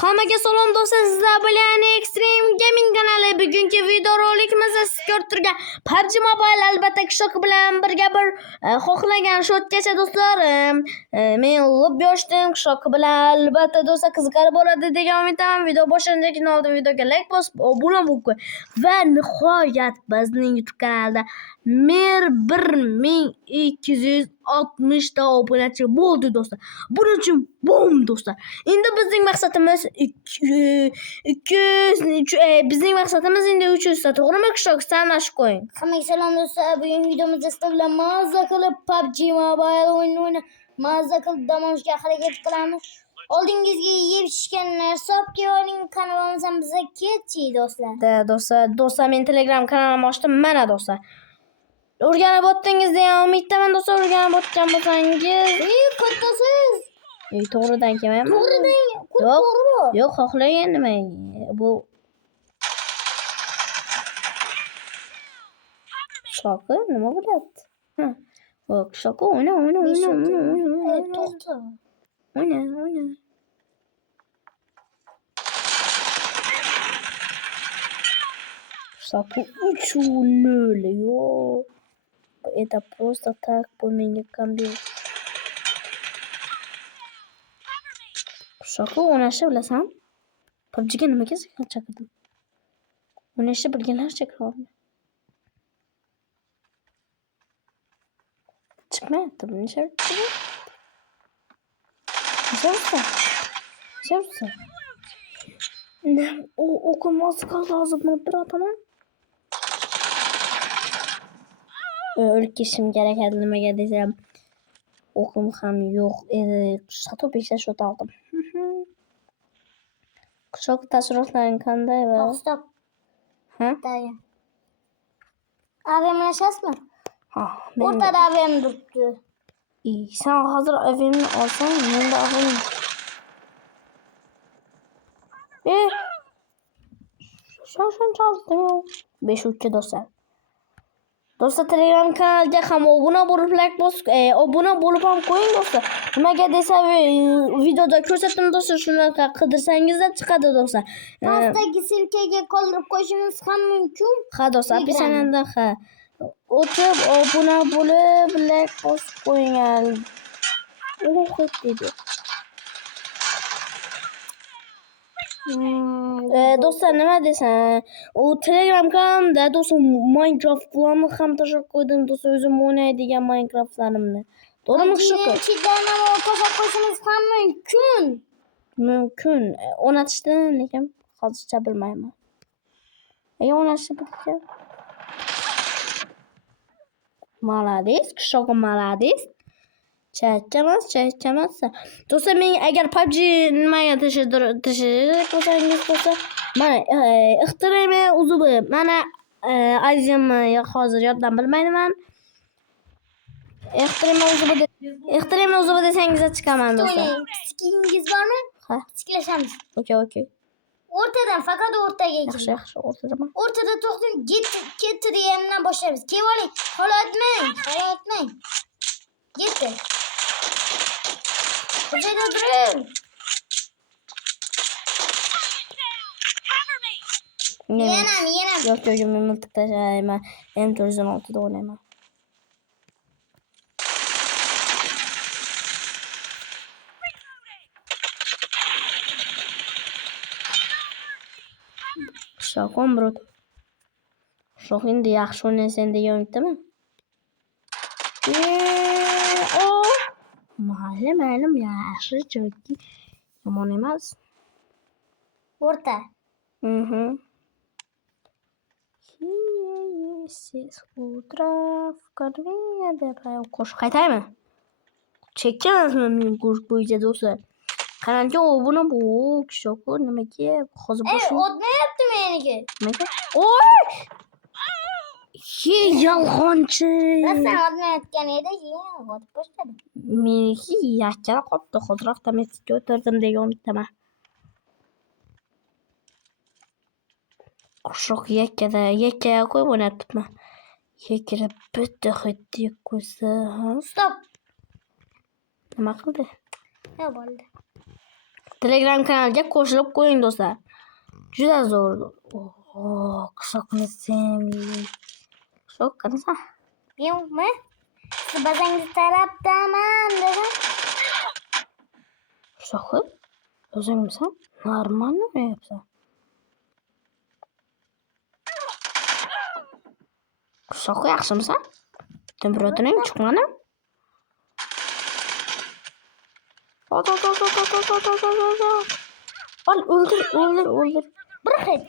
Hammaga salom do'stlar, sizlar bilan Extreme Gaming kanali. Bugungi videorolikimizda siz ko'rib turgan PUBG Mobile albatta Kishok bilan birga bir xohlagan shotgacha do'stlar. Men lobby ochdim Kishok bilan albatta do'stlar qiziqarli bo'ladi degan umiddaman. Video boshlashdan oldin videoga like bosib, obuna bo'lib va nihoyat bizning YouTube kanalida 1260 ta obunachi bo'ldi do'stlar. Buning uchun bom do'stlar. Endi bizning maqsadimiz 300 ta, to'g'rimi Kishok? Sanashib qo'ying. Hammaga salom do'stlar. Bugun videomizda sizlar bilan mazza qilib PUBG Mobile o'yinini mazza qilib dam olishga harakat qilamiz. Oldingizga yeb ichgan narsa olib keling, kanalimizdan bizga ketchi do'stlar. Do'stlar men Telegram kanalimni ochdim. Mana do'stlar. O'rganib o'tdingiz degan umiddaman do'stlar. O'rganib o'tgan bo'lsangiz, kattasiz. To'g'ridan kelmayman. To'g'ridan, to'g'ri. Yo'q, xohlagan nima? Bu Shoki nima bo'lyapti? Ha. Yo'q, Shoki o'yna. To'xta. O'yna. Shoki 3-0. Yo'q. Это просто так по мене комбин. Shoki o'ynashni bilasan? PUBG'ga nimaga chaqirdim? O'ynashni bilganlar chaqirdim. Çıkmayapti bu Nişavsa. Ne? O okuması lazım bir adamın. O'lkishim kerak edi nimaga desam. O'qim ham yo'q edi. 5 ta shot oldim. Kishok taassurotlaring qanday va? Stop. Ha? Dayan. Avemlashasizmi? Ha. O'rtada avem turibdi. Sen hozir avemni olsang, menda avem. Shon chaldim. 5-3 do'stlar. Do'stlar Telegram kanaliga ham obuna bo'lib, like bosib, obuna bo'lib ham qo'ying do'stlar. Nimaga desa videoda ko'rsatdim do'stlar, shunaqa qidirsangizda chiqadi do'stlar. Pastdagi silkaga qoldirib qo'yishingiz ham mumkin. Ha do'stlar, opisiyadan ha. O'tib obuna bo'lib, like bosib qo'ying. Dedi. Do'stlar nima desam, u Telegram kanalimda do'stlar Minecraft'larni ham tashlab qo'ydim do'stlar, o'zim o'ynaydigan Minecraft'larimni. To'g'rimi Kishok? Chidana tashlab qo'yishingiz ham Mumkin. O'rnatishni lekin hozircha bilmayman. O'rnatishni bilgan. Malades, Kishok malades. Chaychamas. Do'stlar men agar PUBG nimaga tashlash bo'lsangiz do'stlar, mana ixtirami uzubi, mana azimni hozir yoddan bilmayman. Ixtirami uzubi desangiz chiqaman do'stlar. Piskiningiz bormi? Ha, piskiklashamiz. Okey. O'rtadan, faqat o'rtaga Yaxshi, o'rtadaman. O'rtada to'xtang, ketdi degandan boshlaymiz. Kelib oling. Xohlatmang. Ketdi. O'zayda turing. Yana. Yo'q, men miltiq tashlayman. M416 da o'ynayman. Shoqom brot. Shoq endi yaxshi o'ynaysan degan umiddaman. Mayli, yaxshi joyki yomon emas. O'rta. Siz утро в корве deb qo'shiq aytaymi? Chekkanmizmi men qo'shiq bo'yicha do'stlar? Kanalga obuna bo'l, Kishok nimaga hozir boshim. O'tmayapti meniki. Nimaga? Oy! Yolg'onchi. Sen o'tmayotgan edi, o'tib boshladi. Meniki yakkara qopdi. Hozir avtomatikka o'tirdim degan umiddaman. Kishok yakkaga qo'yib o'ynatibman. Yakkada bitta hiddi qo'ysa, Stop. nima qildi? Ne bo'ldi? Telegram kanaliga qo'shilib qo'ying do'stlar. Juda zo'r. Qishloqni sevmayman. Qishloq qarasa. Yo'qmi? Siz bazangiz tarafdaman dedim. Qishloqni o'zingmisan? Normalmi yapsan? Qishloqni yaxshimisan? Temperaturing chiqmadi? Ol, o'ldir. Bir hit.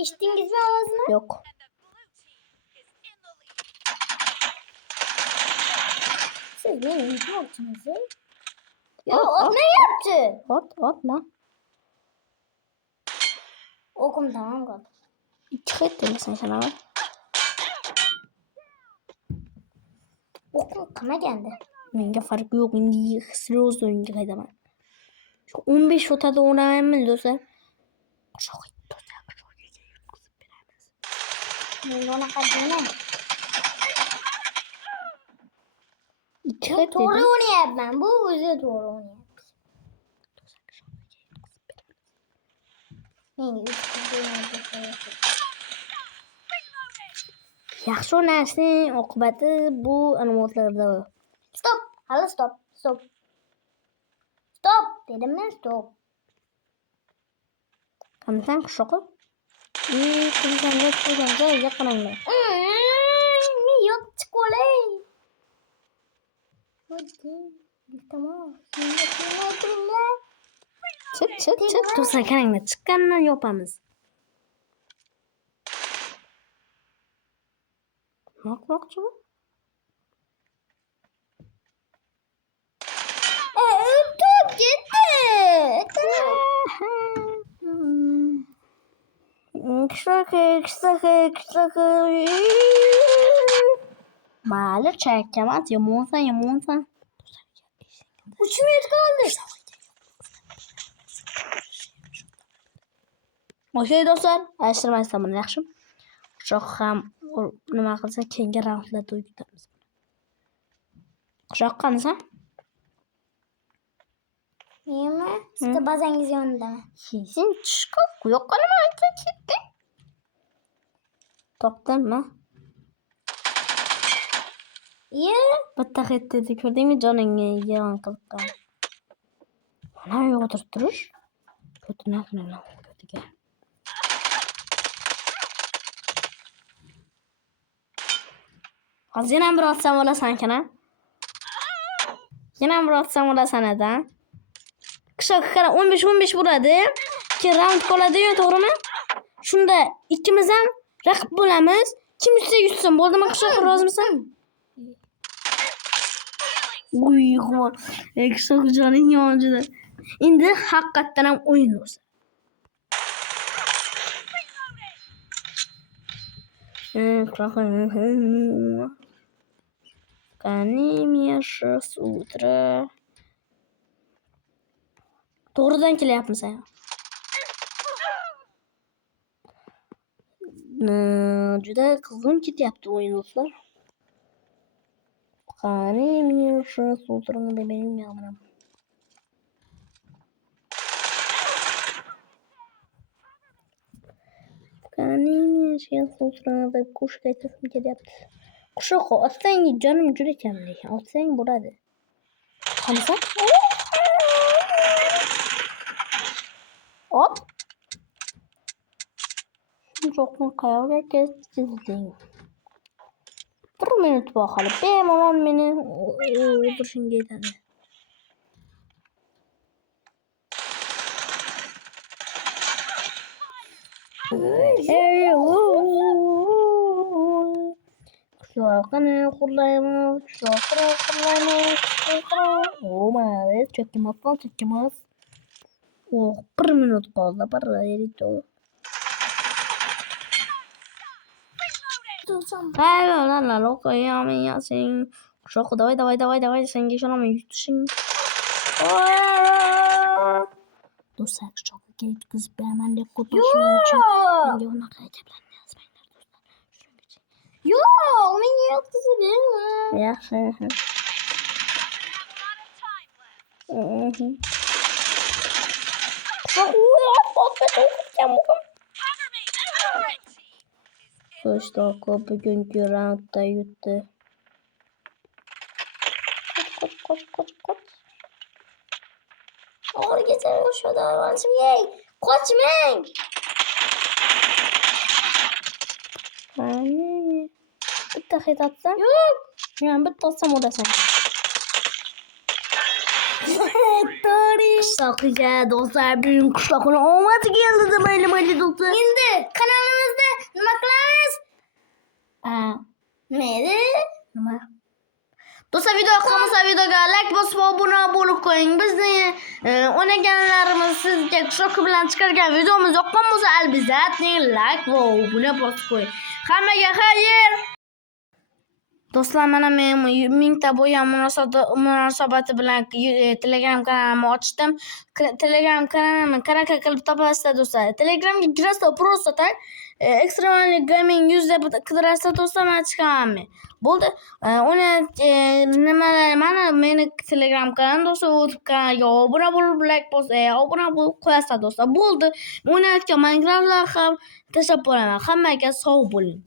Eshitdingizmi ovozini? Yo'q. Siz meni yutmoqchimisiz? Yo'q, otmayapti. Otma. O'qim tamom qoldi. 2 hit demasan sanaman. O'qim qamagandi. Menga farqi yo'q. Endi seryoz o'yinga qaytaman. Shu 15 o'tada o'ynayman do'stlar. Men unaqa deyman. 2 hit To'g'ri o'ynayapman. Bu o'zi to'g'ri o'ynayapti. Men yaxshi o'ynashning oqibati bu animatlarda. Stop. Hali stop. Stop dedimmi? Stop. Qanasan qishloqi? Kimsanga qo'yganda yaqininglar. Men yo'q chiqolay. Tamam. Chit. Do'stlar qaranglar, chiqqandan yopamiz. Nima qilmoqchi bu? Top ketdi. Qishloq. Mayli, chakkamat, yomonsan. 3 minut qoldi. O'sha do'stlar, ayashtirmasdan buni yaxshi. Qishloq ham nima qilsa keyingi raundlarda o'tkazamiz. Qishloq qanasan? Menmi? Siz bazangiz yonidami? Sen chiqib bu yoqqa nima ketdi? Topdimmi? Bitta hit dedi, ko'rdingmi joningga yon qilib. Mana yo'q turish. Ko'tini qilaman. Ko'tiga. Hozir ham bir otsam bo'lasan kana? Yana bir otsam bo'lasan-da. Qishloq qara 15 bo'ladi. 2 raund qoladi-yu, to'g'rimi? Shunda ikkimiz ham raqib bo'lamiz. Kim yutsa bo'ldimi? Qishloq rozimisan? Uy, xor. Qishloq joning yonida. Endi haqiqatan ham o'yin bo'lsa. Конечно, с утра. To'g'ridan kelyapmisan. Juda qizg'in ketyapti o'yin do'stlar. Конечно, с утра bebeğim. Конечно, с утра deb qo'shiq aytishim kelyapti. Qishloq otsang jonim juda kam lekin otsang bo'ladi. Qanisa? Ot. Shunchoqni qayoqqa ketding? 1 minut bor hali. Bemalol meni o'tirishingga yetadi. Qishloqni qurlaymiz. Молодец, chakkamas. 1 minut qoldi. La lo'qiyam sen. Qishloq давай senga ishonaman yutishing. Do'stlar qishloqqa yetkazib beraman deb qo'rqishim uchun menga unaqa gaplarni yozmanglar do'stlar. Yo'q, menga yetkazib berma. Yaxshi. Toshdoqo bugungi raundda yutdi. Oxirigacha o'sha davrashim yey. Qochmang. Bitta hit atsam? Yo'q. Men bitta atsam o'lasan. Tori. Qishloqiga do'stlar, bugun qishloqni omadi keldi mayli do'stlar. Endi kanalimizda nima qilamiz? Nima edi? Nima? Do'stlar, video yoqqanmasa videoga like bosib obuna bo'lib qo'ying. Bizni o'ynaganlarimiz sizga qishloq bilan chiqargan videomiz yoqqan bo'lsa, albatta like va obuna bosib qo'ying. Hammaga xayr. Do'stlar, mana men 1000 ta bo'lgan munosabati bilan Telegram kanalimni ochdim. Telegram kanalimni qanaqa qilib topasizlar do'stlar? Telegramga kirasizlar, просто tak Extremely Gaming 100 deb qidirasizlar do'stlar, men chiqaman. Bo'ldi. Uni nimalar mana meni Telegram kanalim do'stlar, o'tib kanalga obuna bo'lib like obuna bo'lib qo'yasizlar do'stlar. Bo'ldi. O'ynayotgan Minecraftlar ham tashlab qo'yaman. Hammaga sog' bo'ling.